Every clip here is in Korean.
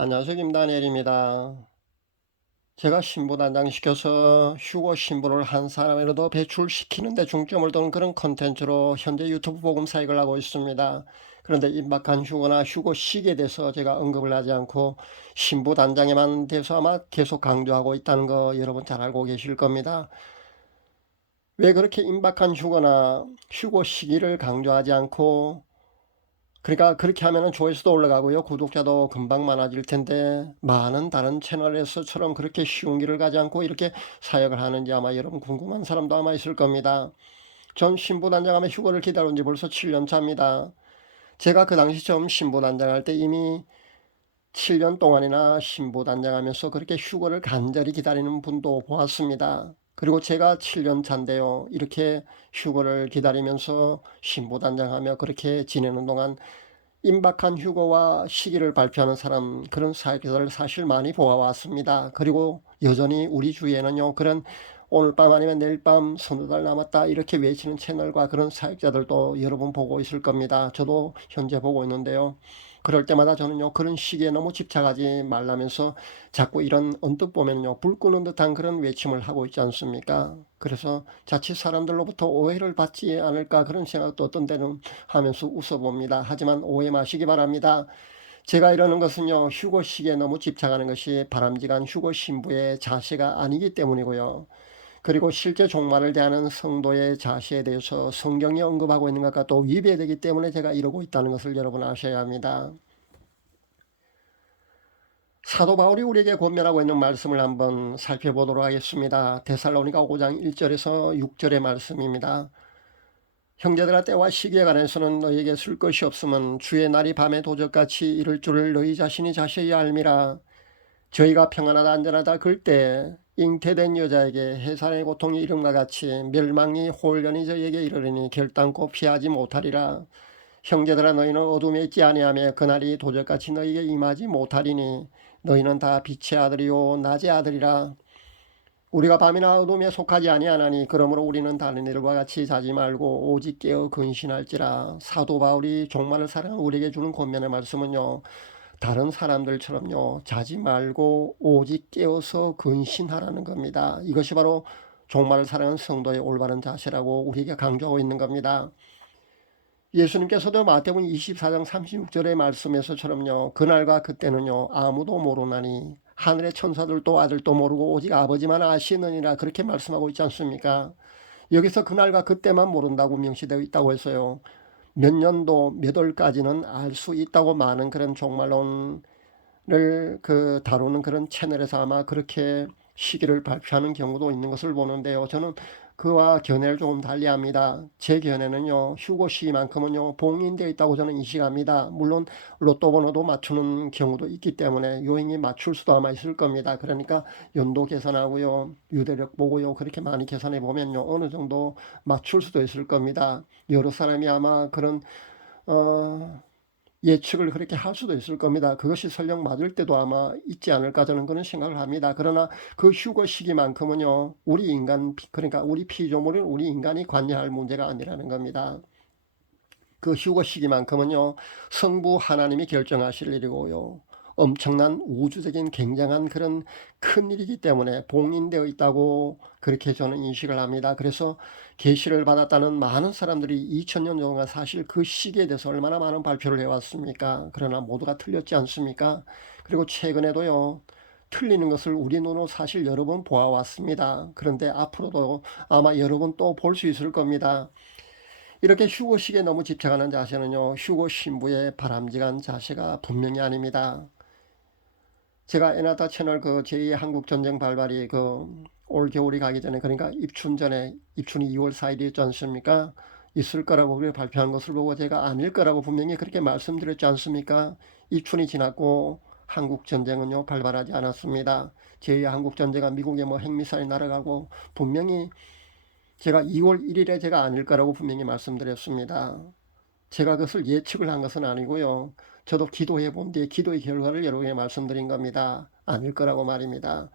안녕하세요. 김다니엘입니다. 제가 신부 단장시켜서 휴고 신부를 한 사람이라도 배출시키는 데 중점을 둔 그런 컨텐츠로 현재 유튜브 복음 사역을 하고 있습니다. 그런데 임박한 휴거나 휴고 시기에 대해서 제가 언급을 하지 않고 신부 단장에만 대해서 아마 계속 강조하고 있다는 거 여러분 잘 알고 계실 겁니다. 왜 그렇게 임박한 휴거나 휴고 시기를 강조하지 않고, 그러니까 그렇게 하면은 조회수도 올라가고요. 구독자도 금방 많아질 텐데 많은 다른 채널에서처럼 그렇게 쉬운 길을 가지 않고 이렇게 사역을 하는지 아마 여러분 궁금한 사람도 아마 있을 겁니다. 전 신부단장하며 휴거를 기다린 지 벌써 7년 차입니다. 제가 그 당시 처음 신부단장할 때 이미 7년 동안이나 신부단장하면서 그렇게 휴거를 간절히 기다리는 분도 보았습니다. 그리고 제가 7년 차인데요. 이렇게 휴거를 기다리면서 신부단장하며 그렇게 지내는 동안 임박한 휴거와 시기를 발표하는 사람, 그런 사역자들 사실 많이 보아왔습니다. 그리고 여전히 우리 주위에는요, 그런 오늘 밤 아니면 내일 밤 서너 달 남았다 이렇게 외치는 채널과 그런 사역자들도 여러분 보고 있을 겁니다. 저도 현재 보고 있는데요. 그럴 때마다 저는요, 그런 시기에 너무 집착하지 말라면서 자꾸 이런 언뜻 보면요, 불 끄는 듯한 그런 외침을 하고 있지 않습니까? 그래서 자칫 사람들로부터 오해를 받지 않을까 그런 생각도 어떤 때는 하면서 웃어봅니다. 하지만 오해 마시기 바랍니다. 제가 이러는 것은요, 휴고 시기에 너무 집착하는 것이 바람직한 휴고 신부의 자세가 아니기 때문이고요. 그리고 실제 종말을 대하는 성도의 자세에 대해서 성경이 언급하고 있는 것과 또 위배되기 때문에 제가 이러고 있다는 것을 여러분 아셔야 합니다. 사도 바울이 우리에게 권면하고 있는 말씀을 한번 살펴보도록 하겠습니다. 데살로니가 5장 1절에서 6절의 말씀입니다. 형제들아, 때와 시기에 관해서는 너희에게 쓸 것이 없으면 주의 날이 밤에 도적같이 이를 줄을 너희 자신이 자세히 알미라. 저희가 평안하다 안전하다 그럴 때 잉태된 여자에게 해산의 고통이 이름과 같이 멸망이 홀연히 저희에게 이르리니 결단코 피하지 못하리라. 형제들아, 너희는 어둠에 있지 아니하며 그날이 도적같이 너희에게 임하지 못하리니 너희는 다 빛의 아들이요 낮의 아들이라. 우리가 밤이나 어둠에 속하지 아니하나니 그러므로 우리는 다른 이들과 같이 자지 말고 오직 깨어 근신할지라. 사도 바울이 종말을 사랑하는 우리에게 주는 권면의 말씀은요, 다른 사람들처럼요, 자지 말고 오직 깨어서 근신하라는 겁니다. 이것이 바로 종말을 사랑하는 성도의 올바른 자세라고 우리에게 강조하고 있는 겁니다. 예수님께서도 마태복음 24장 36절의 말씀에서처럼요, 그날과 그때는요 아무도 모르나니 하늘의 천사들도 아들도 모르고 오직 아버지만 아시느니라, 그렇게 말씀하고 있지 않습니까? 여기서 그날과 그때만 모른다고 명시되어 있다고 해서요, 몇 년도 몇 월까지는 알 수 있다고 많은 그런 종말론을 다루는 그런 채널에서 아마 그렇게 시기를 발표하는 경우도 있는 것을 보는데요. 저는 그와 견해를 조금 달리합니다. 제 견해는요, 휴고 시기만큼은요 봉인되어 있다고 저는 인식합니다. 물론 로또 번호도 맞추는 경우도 있기 때문에 요인이 맞출 수도 아마 있을 겁니다. 그러니까 연도 계산하고요, 유대력 보고요, 그렇게 많이 계산해 보면요 어느 정도 맞출 수도 있을 겁니다. 여러 사람이 아마 그런 어, 예측을 그렇게 할 수도 있을 겁니다. 그것이 설령 맞을 때도 아마 있지 않을까 저는 그런 생각을 합니다. 그러나 그 휴거 시기만큼은요, 우리 인간, 그러니까 우리 피조물은 우리 인간이 관여할 문제가 아니라는 겁니다. 그 휴거 시기만큼은요, 성부 하나님이 결정하실 일이고요, 엄청난 우주적인 굉장한 그런 큰 일이기 때문에 봉인되어 있다고 그렇게 저는 인식을 합니다. 그래서 계시를 받았다는 많은 사람들이 2000년 동안 사실 그 시기에 대해서 얼마나 많은 발표를 해왔습니까? 그러나 모두가 틀렸지 않습니까? 그리고 최근에도요, 틀리는 것을 우리 눈으로 사실 여러 번 보아왔습니다. 그런데 앞으로도 아마 여러 번 또 볼 수 있을 겁니다. 이렇게 휴고식에 너무 집착하는 자세는요, 휴고 신부의 바람직한 자세가 분명히 아닙니다. 제가 에나타 채널 그 제2 한국전쟁 발발이 올 겨울이 가기 전에, 그러니까 입춘 전에, 입춘이 2월 4일이었지 않습니까? 있을 거라고 그렇게 발표한 것을 보고 제가 아닐 거라고 분명히 그렇게 말씀드렸지 않습니까? 입춘이 지났고 한국전쟁은요 발발하지 않았습니다. 제2 한국전쟁은 미국의 뭐 핵미사일 날아가고, 분명히 제가 2월 1일에 제가 아닐 거라고 분명히 말씀드렸습니다. 제가 그것을 예측을 한 것은 아니고요, 저도 기도해 본 뒤에 기도의 결과를 여러분에게 말씀드린 겁니다. 아닐 거라고 말입니다.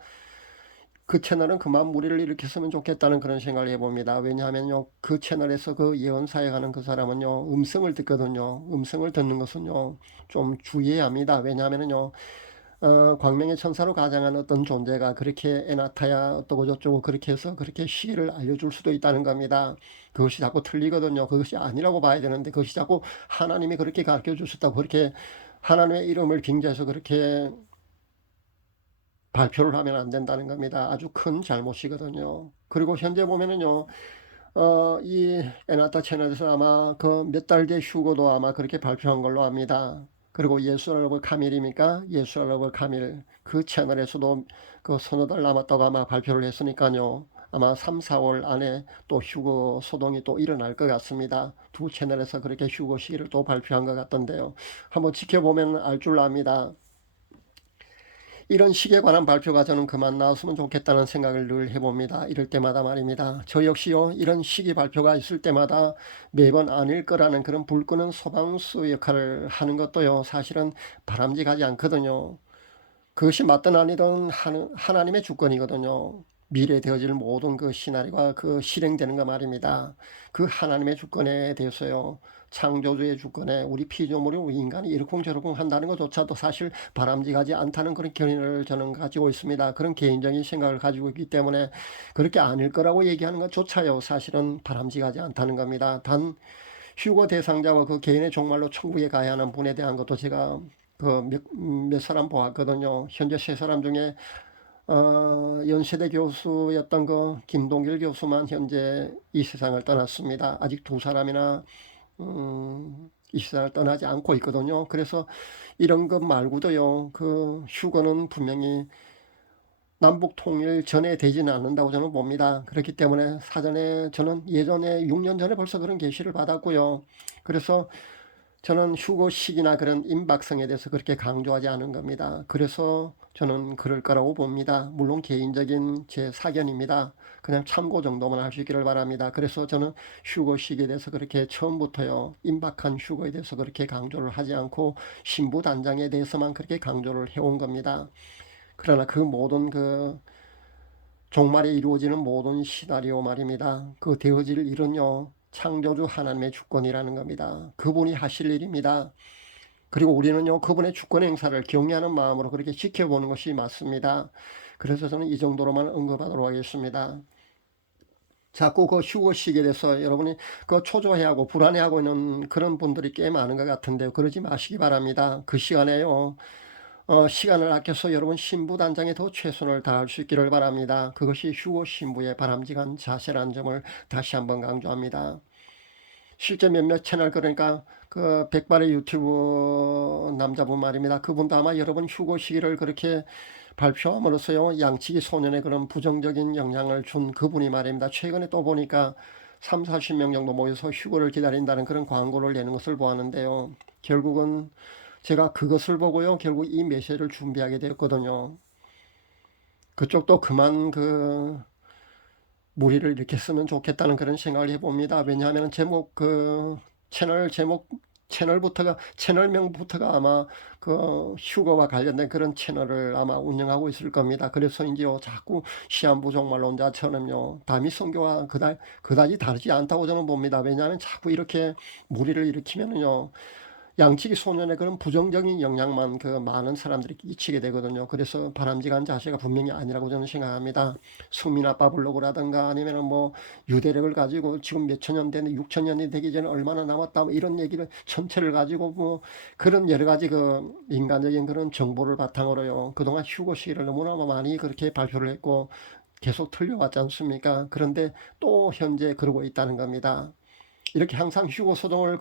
그 채널은 그만 무리를 일으켰으면 좋겠다는 그런 생각을 해봅니다. 왜냐하면요, 그 채널에서 그 예언 사역하는 그 사람은요 음성을 듣거든요. 음성을 듣는 것은요 좀 주의해야 합니다. 왜냐하면요 광명의 천사로 가장한 어떤 존재가 그렇게 에나타야 어떠고 저쩌고 그렇게 해서 그렇게 시기를 알려줄 수도 있다는 겁니다. 그것이 자꾸 틀리거든요. 그것이 아니라고 봐야 되는데 그것이 자꾸 하나님이 그렇게 가르쳐 주셨다고 그렇게 하나님의 이름을 빙자해서 그렇게 발표를 하면 안 된다는 겁니다. 아주 큰 잘못이거든요. 그리고 현재 보면은요, 이 에나타 채널에서 아마 그 몇 달 뒤 휴고도 아마 그렇게 발표한 걸로 압니다. 그리고 예수알러브 카밀입니까? 예수알러브 카밀 그 채널에서도 그 서너 달 남았다고 아마 발표를 했으니까요. 아마 3, 4월 안에 또 휴고 소동이 또 일어날 것 같습니다. 두 채널에서 그렇게 휴고 시기를 또 발표한 것 같던데요. 한번 지켜보면 알 줄 압니다. 이런 식에 관한 발표가 저는 그만 나왔으면 좋겠다는 생각을 늘 해봅니다. 이럴 때마다 말입니다. 저 역시요, 이런 시기 발표가 있을 때마다 매번 아닐 거라는 그런 불 끄는 소방수 역할을 하는 것도요, 사실은 바람직하지 않거든요. 그것이 맞든 아니든 하나님의 주권이거든요. 미래에 되어질 모든 그 시나리오가 그 실행되는 거 말입니다. 그 하나님의 주권에 대해서요. 창조주의 주권에 우리 피조물이 우리 인간이 이러쿵저러쿵 한다는 것조차도 사실 바람직하지 않다는 그런 견해를 저는 가지고 있습니다. 그런 개인적인 생각을 가지고 있기 때문에 그렇게 아닐 거라고 얘기하는 것조차요. 사실은 바람직하지 않다는 겁니다. 단 휴거 대상자와 그 개인의 종말로 천국에 가야 하는 분에 대한 것도 제가 그 몇 사람 보았거든요. 현재 세 사람 중에 연세대 교수였던 그 김동길 교수만 현재 이 세상을 떠났습니다. 아직 두 사람이나 이 세상을 떠나지 않고 있거든요. 그래서 이런 것 말고도요, 그 휴거는 분명히 남북 통일 전에 되지는 않는다고 저는 봅니다. 그렇기 때문에 사전에 저는 예전에 6년 전에 벌써 그런 계시를 받았고요. 그래서 저는 휴거식이나 그런 임박성에 대해서 그렇게 강조하지 않은 겁니다. 그래서 저는 그럴 거라고 봅니다. 물론 개인적인 제 사견입니다. 그냥 참고 정도만 할 수 있기를 바랍니다. 그래서 저는 휴거식에 대해서 그렇게 처음부터요, 임박한 휴거에 대해서 그렇게 강조를 하지 않고 신부 단장에 대해서만 그렇게 강조를 해온 겁니다. 그러나 그 모든 그 종말에 이루어지는 모든 시나리오 말입니다. 그 되어질 일은요, 창조주 하나님의 주권이라는 겁니다. 그분이 하실 일입니다. 그리고 우리는요, 그분의 주권 행사를 경외하는 마음으로 그렇게 지켜보는 것이 맞습니다. 그래서 저는 이 정도로만 언급하도록 하겠습니다. 자꾸 그 휴거식에 대해서 여러분이 그 초조해하고 불안해하고 있는 그런 분들이 꽤 많은 것 같은데요. 그러지 마시기 바랍니다. 그 시간에요, 시간을 아껴서 여러분 신부 단장에 더 최선을 다할 수 있기를 바랍니다. 그것이 휴거 신부의 바람직한 자세라는 점을 다시 한번 강조합니다. 실제 몇몇 채널, 그러니까 그 백발의 유튜브 남자분 말입니다. 그분도 아마 여러분 휴거 시기를 그렇게 발표함으로써요, 양치기 소년의 그런 부정적인 영향을 준 그분이 말입니다. 최근에 또 보니까 3, 40명 정도 모여서 휴거를 기다린다는 그런 광고를 내는 것을 보았는데요. 결국은 제가 그것을 보고요, 결국 이 메시지를 준비하게 되었거든요. 그쪽도 그만 그 무리를 이렇게 쓰면 좋겠다는 그런 생각을 해봅니다. 왜냐하면 제목 그 채널 제목 채널부터가 채널명부터가 아마 그 휴거와 관련된 그런 채널을 아마 운영하고 있을 겁니다. 그래서인지요, 자꾸 시한부 종말론자처럼요, 다미 선교와 그다지 다르지 않다고 저는 봅니다. 왜냐하면 자꾸 이렇게 무리를 일으키면은요, 양치기 소년의 그런 부정적인 영향만 그 많은 사람들이 끼치게 되거든요. 그래서 바람직한 자세가 분명히 아니라고 저는 생각합니다. 숙민아 바블로그라든가 아니면 뭐 유대력을 가지고 지금 몇천 년 됐는데 6천 년이 되기 전에 얼마나 남았다, 뭐 이런 얘기를 전체를 가지고 뭐 그런 여러 가지 그 인간적인 그런 정보를 바탕으로요, 그동안 휴거 시기를 너무나 많이 그렇게 발표를 했고 계속 틀려왔지 않습니까? 그런데 또 현재 그러고 있다는 겁니다. 이렇게 항상 휴거 소동을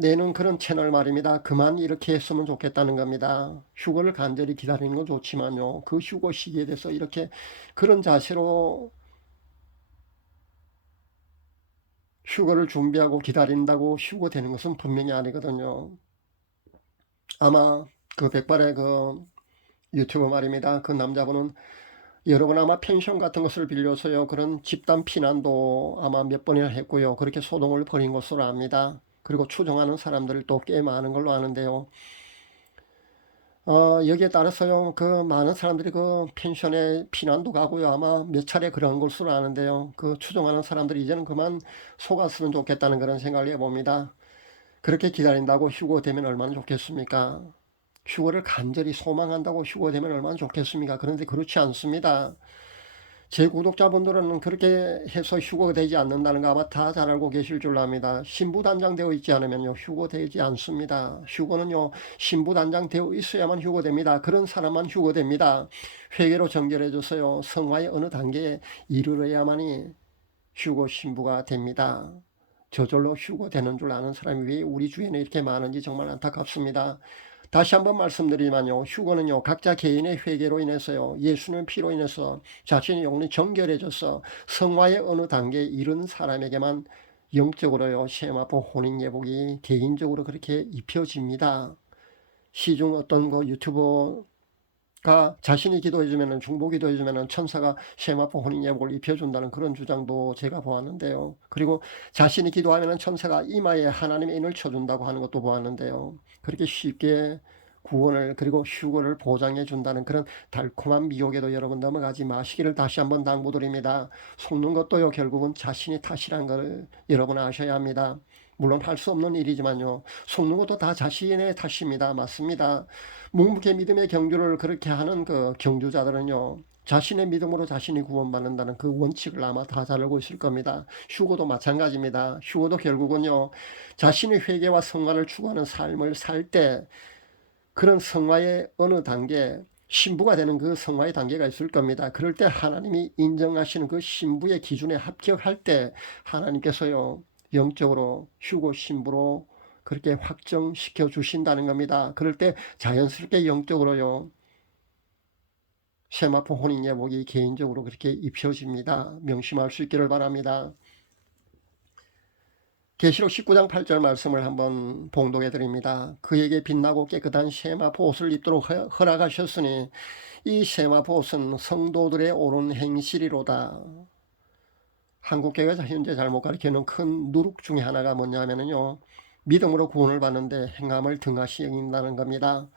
내는 그런 채널 말입니다. 그만 이렇게 했으면 좋겠다는 겁니다. 휴거를 간절히 기다리는 건 좋지만요, 그 휴거 시기에 대해서 이렇게 그런 자세로 휴거를 준비하고 기다린다고 휴거되는 것은 분명히 아니거든요. 아마 그 백발의 그 유튜버 말입니다. 그 남자분은 여러분 아마 펜션 같은 것을 빌려서요, 그런 집단 피난도 아마 몇 번이나 했고요, 그렇게 소동을 벌인 것으로 압니다. 그리고 추종하는 사람들이 또 꽤 많은 걸로 아는데요. 여기에 따라서요, 그 많은 사람들이 그 펜션에 피난도 가고요, 아마 몇 차례 그런 것으로 아는데요. 그 추종하는 사람들이 이제는 그만 속았으면 좋겠다는 그런 생각을 해봅니다. 그렇게 기다린다고 휴고 되면 얼마나 좋겠습니까? 휴거를 간절히 소망한다고 휴거되면 얼마나 좋겠습니까? 그런데 그렇지 않습니다. 제 구독자분들은 그렇게 해서 휴거가 되지 않는다는 거 아마 다 잘 알고 계실 줄 압니다. 신부단장되어 있지 않으면요, 휴거되지 않습니다. 휴거는요, 신부단장되어 있어야만 휴거됩니다. 그런 사람만 휴거됩니다. 회개로 정결해져서요, 성화의 어느 단계에 이르러야만이 휴거 신부가 됩니다. 저절로 휴거되는 줄 아는 사람이 왜 우리 주위에는 이렇게 많은지 정말 안타깝습니다. 다시 한번 말씀드리면요, 휴거는요, 각자 개인의 회개로 인해서요, 예수님의 피로 인해서 자신의 영혼이 정결해져서 성화의 어느 단계에 이른 사람에게만 영적으로요, 세마포 혼인예복이 개인적으로 그렇게 입혀집니다. 시중 어떤 거 유튜버가 자신이 기도해주면은, 중보 기도해주면은 천사가 세마포 혼인예복을 입혀준다는 그런 주장도 제가 보았는데요. 그리고 자신이 기도하면은 천사가 이마에 하나님의 인을 쳐준다고 하는 것도 보았는데요. 그렇게 쉽게 구원을 그리고 휴거를 보장해 준다는 그런 달콤한 미혹에도 여러분 넘어가지 마시기를 다시 한번 당부드립니다. 속는 것도요, 결국은 자신의 탓이란 걸 여러분 아셔야 합니다. 물론 할 수 없는 일이지만요, 속는 것도 다 자신의 탓입니다. 맞습니다. 묵묵히 믿음의 경주를 그렇게 하는 그 경주자들은요, 자신의 믿음으로 자신이 구원받는다는 그 원칙을 아마 다 잘 알고 있을 겁니다. 휴거도 마찬가지입니다. 휴거도 결국은요, 자신의 회개와 성화를 추구하는 삶을 살 때 그런 성화의 어느 단계, 신부가 되는 그 성화의 단계가 있을 겁니다. 그럴 때 하나님이 인정하시는 그 신부의 기준에 합격할 때 하나님께서요, 영적으로 휴거 신부로 그렇게 확정시켜 주신다는 겁니다. 그럴 때 자연스럽게 영적으로요, 세마포 혼인예복이 개인적으로 그렇게 입혀집니다. 명심할 수 있기를 바랍니다. 계시록 19장 8절 말씀을 한번 봉독해 드립니다. 그에게 빛나고 깨끗한 세마포 옷을 입도록 허락하셨으니 이 세마포 옷은 성도들의 옳은 행실이로다. 한국교회가 현재 잘못 가르치는 큰 누룩 중에 하나가 뭐냐면요, 믿음으로 구원을 받는데 행함을 등하시 여긴다는 겁니다.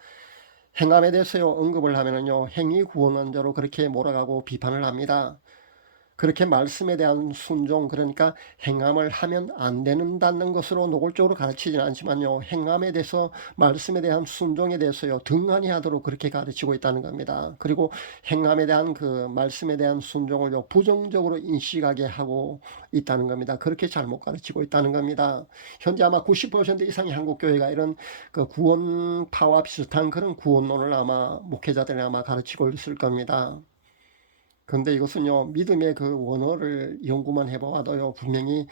행함에 대해서요, 언급을 하면요, 행위 구원한 자로 그렇게 몰아가고 비판을 합니다. 그렇게 말씀에 대한 순종, 그러니까 행함을 하면 안 된다는 것으로 노골적으로 가르치지는 않지만요, 행함에 대해서, 말씀에 대한 순종에 대해서요, 등한히 하도록 그렇게 가르치고 있다는 겁니다. 그리고 행함에 대한 그 말씀에 대한 순종을요, 부정적으로 인식하게 하고 있다는 겁니다. 그렇게 잘못 가르치고 있다는 겁니다. 현재 아마 90% 이상의 한국교회가 이런 그 구원파와 비슷한 그런 구원론을 아마 목회자들이 아마 가르치고 있을 겁니다. 그런데 이것은요, 믿음의 그 원어를 연구만 해봐도요, 분명히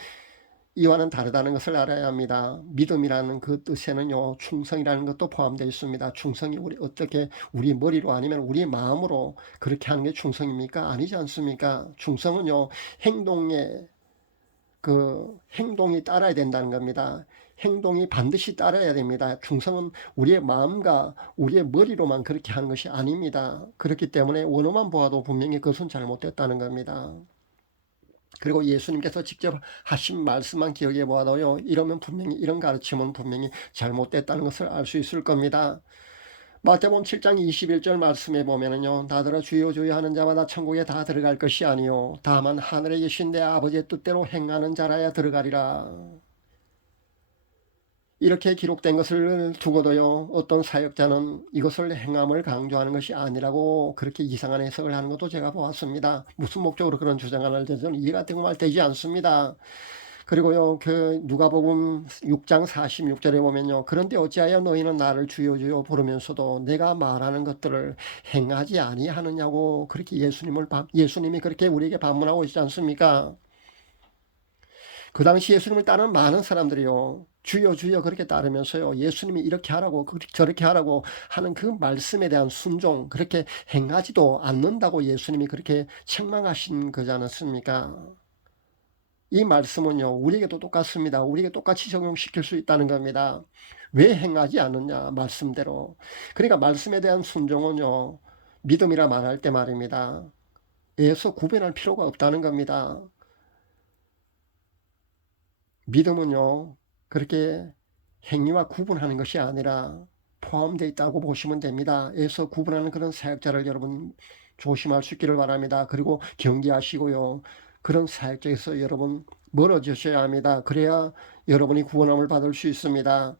이와는 다르다는 것을 알아야 합니다. 믿음이라는 그 뜻에는요, 충성이라는 것도 포함되어 있습니다. 충성이 우리 어떻게 우리 머리로 아니면 우리 마음으로 그렇게 하는 게 충성입니까? 아니지 않습니까? 충성은요, 행동에 그 행동이 따라야 된다는 겁니다. 행동이 반드시 따라야 됩니다. 충성은 우리의 마음과 우리의 머리로만 그렇게 하는 것이 아닙니다. 그렇기 때문에 원어만 보아도 분명히 그것은 잘못됐다는 겁니다. 그리고 예수님께서 직접 하신 말씀만 기억해 보아도요, 이러면 분명히, 이런 가르침은 분명히 잘못됐다는 것을 알 수 있을 겁니다. 마태복음 7장 21절 말씀에 보면은요, 다들어 주여 주여 하는 자마다 천국에 다 들어갈 것이 아니요 다만 하늘에 계신 내 아버지의 뜻대로 행하는 자라야 들어가리라. 이렇게 기록된 것을 두고도요, 어떤 사역자는 이것을 행함을 강조하는 것이 아니라고 그렇게 이상한 해석을 하는 것도 제가 보았습니다. 무슨 목적으로 그런 주장하는지 저는 이해가 되고 말 되지 않습니다. 그리고요, 그 누가복음 6장 46절에 보면요, 그런데 어찌하여 너희는 나를 주여 주여 부르면서도 내가 말하는 것들을 행하지 아니하느냐고 그렇게 예수님이 그렇게 우리에게 반문하고 있지 않습니까? 그 당시 예수님을 따르는 많은 사람들이요, 주여 주여 그렇게 따르면서요, 예수님이 이렇게 하라고 저렇게 하라고 하는 그 말씀에 대한 순종, 그렇게 행하지도 않는다고 예수님이 그렇게 책망하신 거지 않았습니까? 이 말씀은요, 우리에게도 똑같습니다. 우리에게 똑같이 적용시킬 수 있다는 겁니다. 왜 행하지 않느냐, 말씀대로. 그러니까 말씀에 대한 순종은요, 믿음이라 말할 때 말입니다, 에서 구별할 필요가 없다는 겁니다. 믿음은요, 그렇게 행위와 구분하는 것이 아니라 포함되어 있다고 보시면 됩니다. 에서 구분하는 그런 사역자를 여러분 조심할 수 있기를 바랍니다. 그리고 경계하시고요, 그런 사역자에서 여러분 멀어지셔야 합니다. 그래야 여러분이 구원함을 받을 수 있습니다.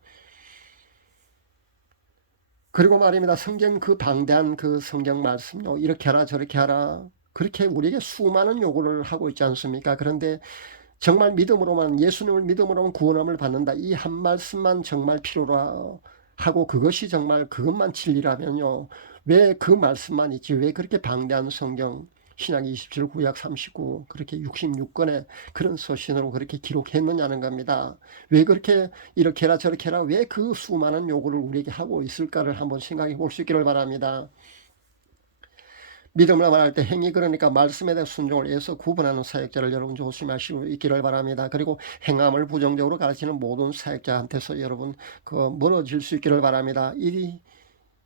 그리고 말입니다. 성경 그 방대한 그 성경 말씀요. 이렇게 하라 저렇게 하라. 그렇게 우리에게 수많은 요구를 하고 있지 않습니까? 그런데 정말 믿음으로만 예수님을 믿음으로만 구원함을 받는다. 이 한 말씀만 정말 필요로 하고 그것이 정말 그것만 진리라면요. 왜 그 말씀만 있지? 왜 그렇게 방대한 성경 신약 27, 구약 39 그렇게 66권의 그런 서신으로 그렇게 기록했느냐는 겁니다. 왜 그렇게 이렇게 해라 저렇게 해라 왜 그 수많은 요구를 우리에게 하고 있을까를 한번 생각해 볼 수 있기를 바랍니다. 믿음을 말할 때 행위 그러니까 말씀에 대한 순종을 위해서 구분하는 사역자를 여러분 조심하시고 있기를 바랍니다. 그리고 행함을 부정적으로 가르치는 모든 사역자한테서 여러분 멀어질 수 있기를 바랍니다.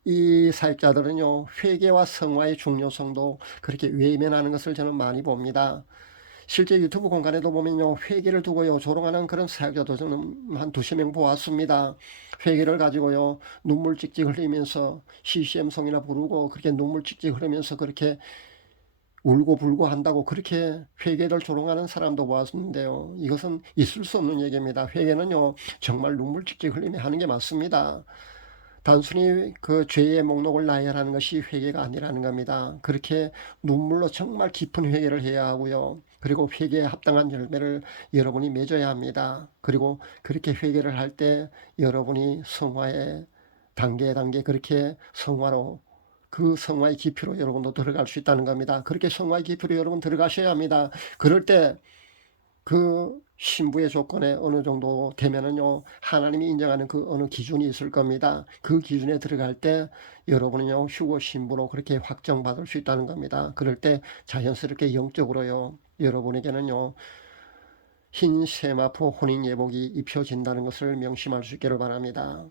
이 사역자들은요 회개와 성화의 중요성도 그렇게 외면하는 것을 저는 많이 봅니다. 실제 유튜브 공간에도 보면요 회개를 두고요 조롱하는 그런 사역자도 저는 한 두세 명 보았습니다. 회개를 가지고요 눈물 찍찍 흘리면서 CCM송이나 부르고 그렇게 눈물 찍찍 흘리면서 그렇게 울고 불고 한다고 그렇게 회개를 조롱하는 사람도 보았는데요. 이것은 있을 수 없는 얘기입니다. 회개는요 정말 눈물 찍찍 흘리며 하는 게 맞습니다. 단순히 그 죄의 목록을 나열하는 것이 회개가 아니라는 겁니다. 그렇게 눈물로 정말 깊은 회개를 해야 하고요. 그리고 회개에 합당한 열매를 여러분이 맺어야 합니다. 그리고 그렇게 회개를 할 때 여러분이 성화의 단계 그렇게 성화로 그 성화의 깊이로 여러분도 들어갈 수 있다는 겁니다. 그렇게 성화의 깊이로 여러분 들어가셔야 합니다. 그럴 때 그 신부의 조건에 어느 정도 되면은요 하나님이 인정하는 그 어느 기준이 있을 겁니다. 그 기준에 들어갈 때 여러분은요 휴거 신부로 그렇게 확정받을 수 있다는 겁니다. 그럴 때 자연스럽게 영적으로요 여러분에게는요 흰 세마포 혼인 예복이 입혀진다는 것을 명심할 수 있기를 바랍니다.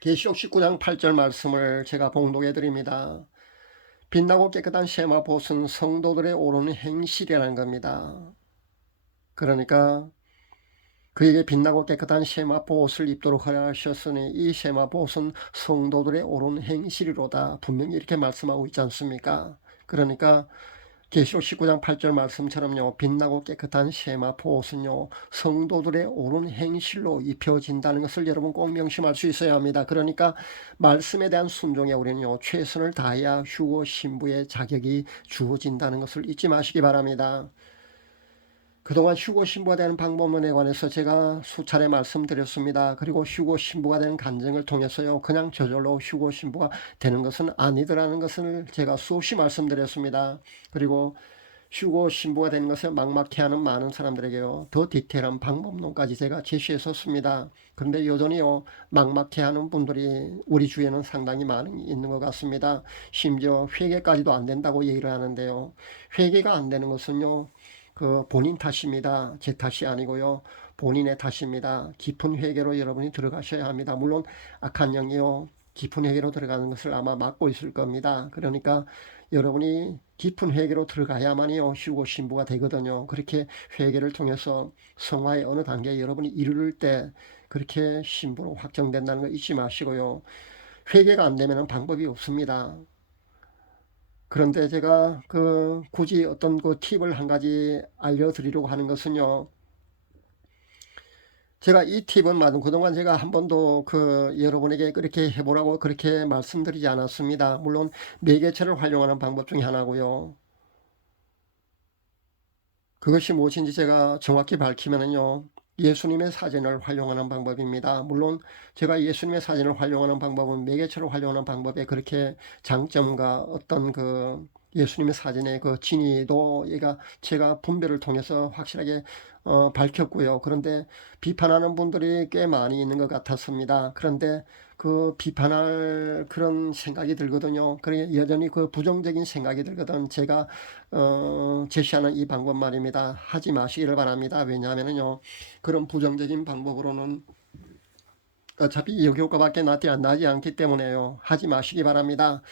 계시록 19장 8절 말씀을 제가 봉독해 드립니다. 빛나고 깨끗한 세마포는 성도들의 옳은 행실이라는 겁니다. 그러니까 그에게 빛나고 깨끗한 세마포 옷을 입도록 하셨으니 이 세마포 옷은 성도들의 옳은 행실이로다. 분명히 이렇게 말씀하고 있지 않습니까? 그러니까 계시록 19장 8절 말씀처럼요. 빛나고 깨끗한 세마포 옷은요. 성도들의 옳은 행실로 입혀진다는 것을 여러분 꼭 명심할 수 있어야 합니다. 그러니까 말씀에 대한 순종에 우리는요. 최선을 다해야 휴거 신부의 자격이 주어진다는 것을 잊지 마시기 바랍니다. 그동안 휴거 신부가 되는 방법론에 관해서 제가 수차례 말씀드렸습니다. 그리고 휴거 신부가 되는 간증을 통해서요. 그냥 저절로 휴거 신부가 되는 것은 아니더라는 것을 제가 수없이 말씀드렸습니다. 그리고 휴거 신부가 되는 것을 막막해하는 많은 사람들에게요. 더 디테일한 방법론까지 제가 제시했었습니다. 그런데 여전히요. 막막해하는 분들이 우리 주위에는 상당히 많이 있는 것 같습니다. 심지어 회개까지도 안 된다고 얘기를 하는데요. 회개가 안 되는 것은요. 그 본인 탓입니다. 제 탓이 아니고요. 본인의 탓입니다. 깊은 회개로 여러분이 들어가셔야 합니다. 물론 악한 영이요. 깊은 회개로 들어가는 것을 아마 막고 있을 겁니다. 그러니까 여러분이 깊은 회개로 들어가야만이요. 휴거 신부가 되거든요. 그렇게 회개를 통해서 성화의 어느 단계에 여러분이 이르를 때 그렇게 신부로 확정된다는 거 잊지 마시고요. 회개가 안 되면 방법이 없습니다. 그런데 제가 굳이 어떤 팁을 한 가지 알려드리려고 하는 것은요. 제가 이 팁은 그동안 제가 한 번도 여러분에게 그렇게 해보라고 그렇게 말씀드리지 않았습니다. 물론 매개체를 활용하는 방법 중에 하나고요. 그것이 무엇인지 제가 정확히 밝히면은요. 예수님의 사진을 활용하는 방법입니다. 물론 제가 예수님의 사진을 활용하는 방법은 매개체로 활용하는 방법에 그렇게 장점과 어떤 예수님의 사진의 진위도 제가 분별을 통해서 확실하게 밝혔고요. 그런데 비판하는 분들이 꽤 많이 있는 것 같았습니다. 그런데 비판할 그런 생각이 들거든요. 그래 여전히 부정적인 생각이 들거든. 제가 제시하는 이 방법 말입니다. 하지 마시기를 바랍니다. 왜냐하면요 그런 부정적인 방법으로는 어차피 역효과밖에 나지 않기 때문에요. 하지 마시기 바랍니다.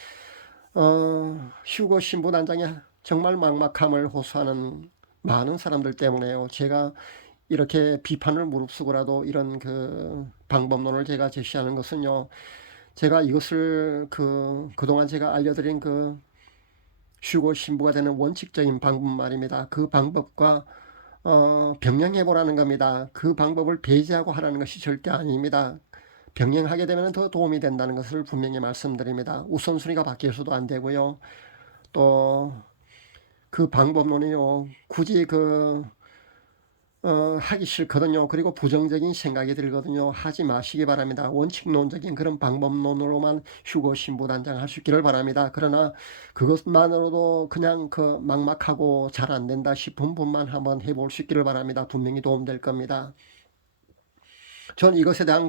휴거 신부 단장에 정말 막막함을 호소하는 많은 사람들 때문에요. 제가 이렇게 비판을 무릅쓰고라도 이런 방법론을 제가 제시하는 것은요. 제가 이것을 그동안 제가 알려드린 휴거 신부가 되는 원칙적인 방법 말입니다. 그 방법과 병행해 보라는 겁니다. 그 방법을 배제하고 하라는 것이 절대 아닙니다. 병행하게 되면 더 도움이 된다는 것을 분명히 말씀드립니다. 우선순위가 바뀌어서도 안 되고요. 또 그 방법론이요. 굳이 하기 싫거든요. 그리고 부정적인 생각이 들거든요. 하지 마시기 바랍니다. 원칙론적인 그런 방법론으로만 휴거 신부 단장할 수 있기를 바랍니다. 그러나 그것만으로도 그냥 막막하고 잘 안 된다 싶은 분만 한번 해볼 수 있기를 바랍니다. 분명히 도움될 겁니다. 전 이것에 대한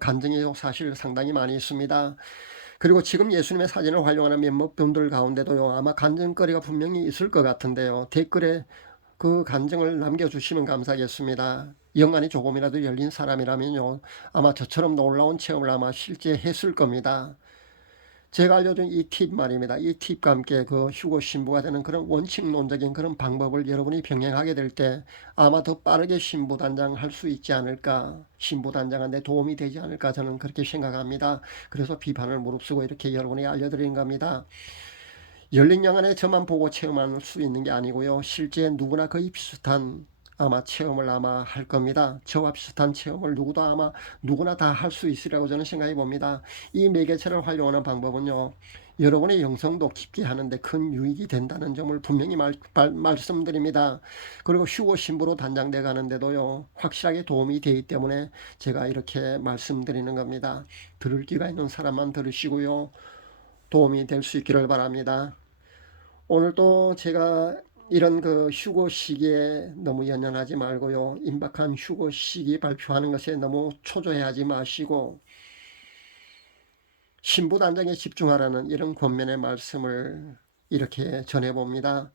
간증이 사실 상당히 많이 있습니다. 그리고 지금 예수님의 사진을 활용하는 몇몇 분들 가운데도요, 아마 간증거리가 분명히 있을 것 같은데요. 댓글에 그 간증을 남겨주시면 감사하겠습니다. 영안이 조금이라도 열린 사람이라면요, 아마 저처럼 놀라운 체험을 아마 실제 했을 겁니다. 제가 알려준 이 팁 말입니다. 이 팁과 함께 휴거 신부가 되는 그런 원칙론적인 그런 방법을 여러분이 병행하게 될 때 아마 더 빠르게 신부 단장할 수 있지 않을까, 신부 단장하는데 도움이 되지 않을까, 저는 그렇게 생각합니다. 그래서 비판을 무릅쓰고 이렇게 여러분에게 알려드리는 겁니다. 열린 영안에 저만 보고 체험할 수 있는 게 아니고요. 실제 누구나 거의 비슷한 아마 체험을 아마 할 겁니다. 저와 비슷한 체험을 누구나 다 할 수 있으리라고 저는 생각해 봅니다. 이 매개체를 활용하는 방법은요, 여러분의 영성도 깊게 하는데 큰 유익이 된다는 점을 분명히 말씀드립니다. 그리고 휴거 신부로 단장돼 가는데도요, 확실하게 도움이 되기 때문에 제가 이렇게 말씀드리는 겁니다. 들을 귀가 있는 사람만 들으시고요, 도움이 될 수 있기를 바랍니다. 오늘도 제가 이런 휴거 시기에 너무 연연하지 말고요. 임박한 휴거 시기 발표하는 것에 너무 초조해하지 마시고 신부 단장에 집중하라는 이런 권면의 말씀을 이렇게 전해봅니다.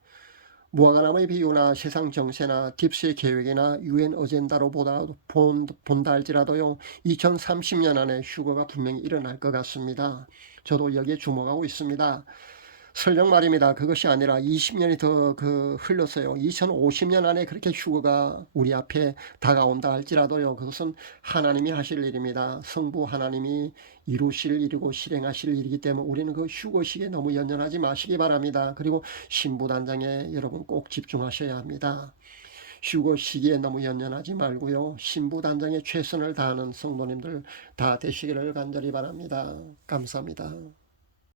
무화과나무의 비유나 세상 정세나 딥스의 계획이나 유엔 어젠다로 본다 할지라도요, 2030년 안에 휴거가 분명히 일어날 것 같습니다. 저도 여기에 주목하고 있습니다. 설령 말입니다. 그것이 아니라 20년이 더 흘러서요, 2050년 안에 그렇게 휴거가 우리 앞에 다가온다 할지라도요, 그것은 하나님이 하실 일입니다. 성부 하나님이 이루실 일이고 실행하실 일이기 때문에 우리는 휴거 시기에 너무 연연하지 마시기 바랍니다. 그리고 신부 단장에 여러분 꼭 집중하셔야 합니다. 휴거 시기에 너무 연연하지 말고요, 신부 단장에 최선을 다하는 성도님들 다 되시기를 간절히 바랍니다. 감사합니다.